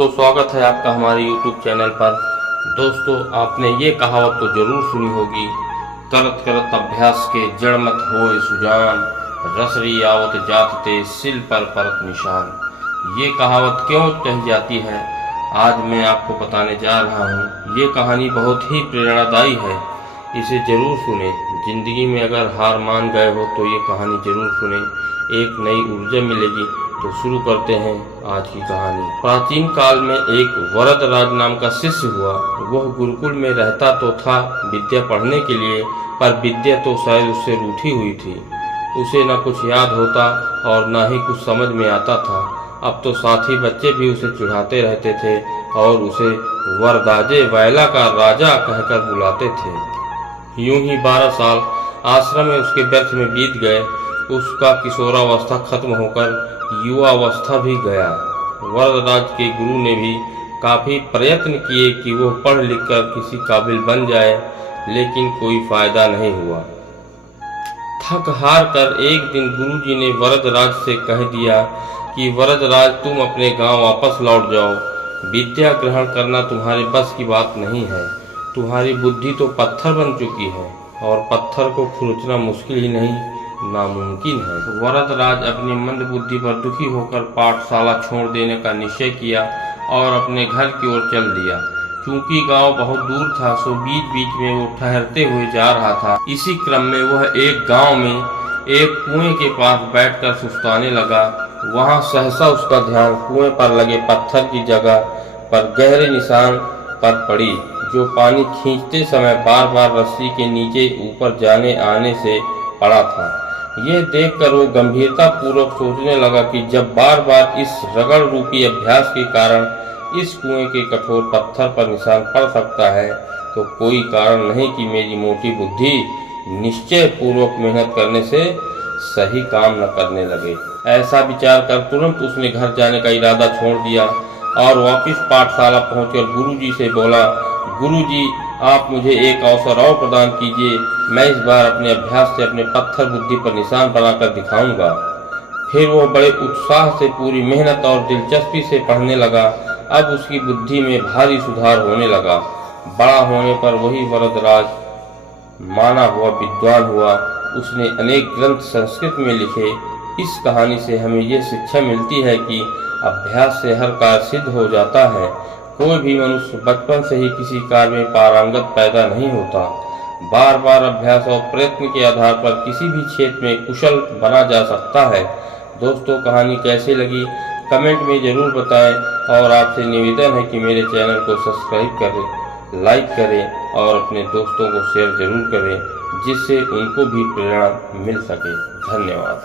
तो स्वागत है आपका हमारे YouTube चैनल पर। दोस्तों, आपने ये कहावत तो जरूर सुनी होगी, करत करत अभ्यास के जड़ मत होए सुजान, रसरी आवत जात ते सिल पर परत निशान। ये कहावत क्यों कही जाती है, आज मैं आपको बताने जा रहा हूँ। ये कहानी बहुत ही प्रेरणादायी है, इसे जरूर सुने। जिंदगी में अगर हार मान गए हो तो ये कहानी जरूर सुने, एक नई ऊर्जा मिलेगी। तो शुरू करते हैं आज की कहानी। प्राचीन काल में एक वरदराज नाम का शिष्य हुआ। वह गुरुकुल में रहता तो था विद्या पढ़ने के लिए, पर विद्या तो शायद उससे रूठी हुई थी। उसे न कुछ याद होता और न ही कुछ समझ में आता था। अब तो साथी बच्चे भी उसे चिढ़ाते रहते थे और उसे वरदाजे वैला का राजा कहकर बुलाते थे। यूं ही 12 साल आश्रम में उसके व्यर्थ में बीत गए। उसका किशोरावस्था खत्म होकर युवावस्था भी गया। वरदराज के गुरु ने भी काफी प्रयत्न किए कि वो पढ़ लिख कर किसी काबिल बन जाए, लेकिन कोई फायदा नहीं हुआ। थक हार कर एक दिन गुरुजी ने वरदराज से कह दिया कि वरदराज, तुम अपने गांव वापस लौट जाओ। विद्या ग्रहण करना तुम्हारे बस की बात नहीं है। तुम्हारी बुद्धि तो पत्थर बन चुकी है और पत्थर को खुरचना मुश्किल ही नहीं, नामुमकिन है। वरदराज अपनी मंद बुद्धि पर दुखी होकर पाठशाला छोड़ देने का निश्चय किया और अपने घर की ओर चल दिया। क्योंकि गांव बहुत दूर था, सो बीच बीच में वो ठहरते हुए जा रहा था। इसी क्रम में वह एक गांव में एक कुएं के पास बैठकर सुस्ताने लगा। वहां सहसा उसका ध्यान कुएं पर लगे पत्थर की जगह पर गहरे निशान पर पड़ी, जो पानी खींचते समय बार बार रस्सी के नीचे ऊपर जाने आने से पड़ा था। यह देखकर वो गंभीरता पूर्वक सोचने लगा कि जब बार बार इस रगड़ रूपी अभ्यास के कारण इस कुएं के कठोर पत्थर पर निशान पड़ सकता है, तो कोई कारण नहीं कि मेरी मोटी बुद्धि निश्चय पूर्वक मेहनत करने से सही काम न करने लगे। ऐसा विचार कर तुरंत उसने घर जाने का इरादा छोड़ दिया और वापिस पाठशाला पहुंचकर गुरुजी से बोला, गुरुजी, आप मुझे एक अवसर और प्रदान कीजिए। मैं इस बार अपने अभ्यास से अपने पत्थर बुद्धि पर निशान बनाकर दिखाऊंगा। फिर वो बड़े उत्साह से पूरी मेहनत और दिलचस्पी से पढ़ने लगा। अब उसकी बुद्धि में भारी सुधार होने लगा। बड़ा होने पर वही वरदराज माना हुआ विद्वान हुआ। उसने अनेक ग्रंथ संस्कृत में लिखे। इस कहानी से हमें ये शिक्षा मिलती है कि अभ्यास से हर कार्य सिद्ध हो जाता है। कोई भी मनुष्य बचपन से ही किसी कार्य में पारंगत पैदा नहीं होता। बार बार अभ्यास और प्रयत्न के आधार पर किसी भी क्षेत्र में कुशल बना जा सकता है। दोस्तों, कहानी कैसी लगी कमेंट में जरूर बताएं और आपसे निवेदन है कि मेरे चैनल को सब्सक्राइब करें, लाइक करें और अपने दोस्तों को शेयर जरूर करें, जिससे उनको भी प्रेरणा मिल सके। धन्यवाद।